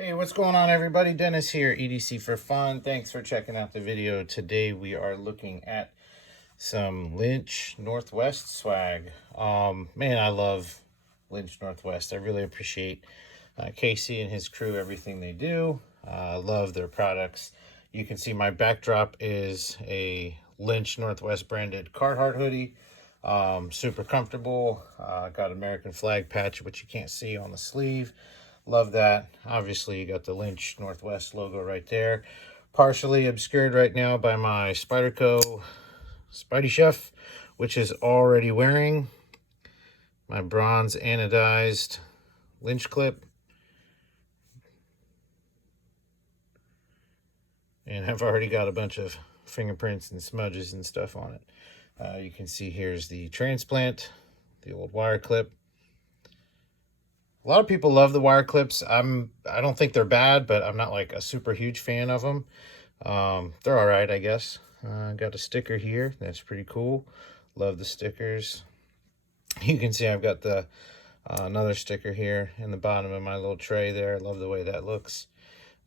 Hey, what's going on, everybody? Dennis here, EDC for Fun. Thanks for checking out the video. Today we are looking at some Lynch Northwest swag. Man, I love Lynch Northwest. I really appreciate Casey and his crew, everything they do. I love their products. You can see my backdrop is a Lynch Northwest branded Carhartt hoodie. Super comfortable. Got American flag patch, which you can't see on the sleeve. Love that. Obviously, you got the Lynch Northwest logo right there. Partially obscured right now by my Spydiechef, which is already wearing my bronze anodized Lynch clip. And I've already got a bunch of fingerprints and smudges and stuff on it. You can see here's the transplant, the old wire clip. A lot of people love the wire clips. I don't think they're bad, but I'm not like a super huge fan of them. They're all right, I guess. Got a sticker here. That's pretty cool. Love the stickers. You can see I've got the another sticker here in the bottom of my little tray there. Love the way that looks.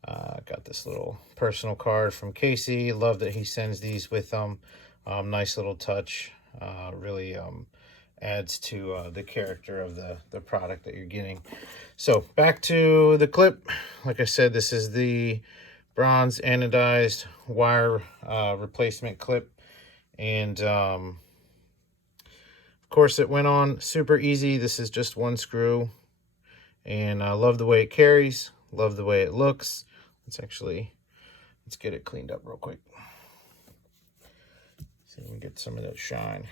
Got this little personal card from Casey. Love that he sends these with them. Nice little touch. Really adds to the character of the product that you're getting. So back to the clip. Like I said, this is the bronze anodized wire replacement clip, and of course it went on super easy. This is just one screw, and I love the way it carries, love the way it looks. Let's get it cleaned up real quick. See if we can get some of that shine.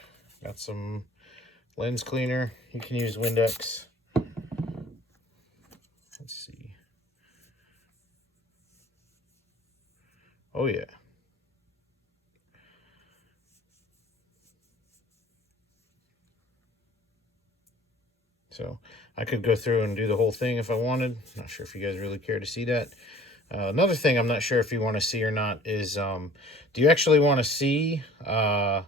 Got some lens cleaner. You can use Windex. Let's see. Oh yeah. So I could go through and do the whole thing if I wanted. Not sure if you guys really care to see that. Another thing I'm not sure if you want to see or not is, do you actually want to see, when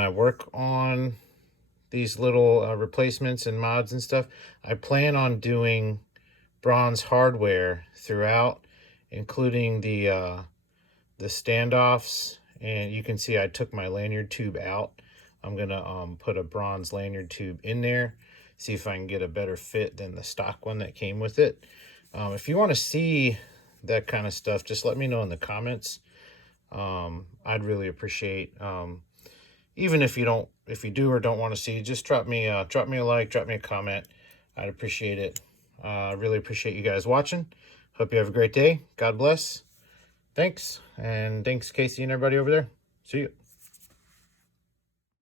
I work on these little replacements and mods and stuff, I plan on doing bronze hardware throughout, including the standoffs. And you can see I took my lanyard tube out. I'm gonna put a bronze lanyard tube in there, see if I can get a better fit than the stock one that came with it. If you want to see that kind of stuff, just let me know in the comments. I'd really appreciate, even if you do or don't want to see, just drop me a like, drop me a comment. I'd appreciate it. I really appreciate you guys watching. Hope you have a great day. God bless. Thanks. And thanks, Casey and everybody over there. See you.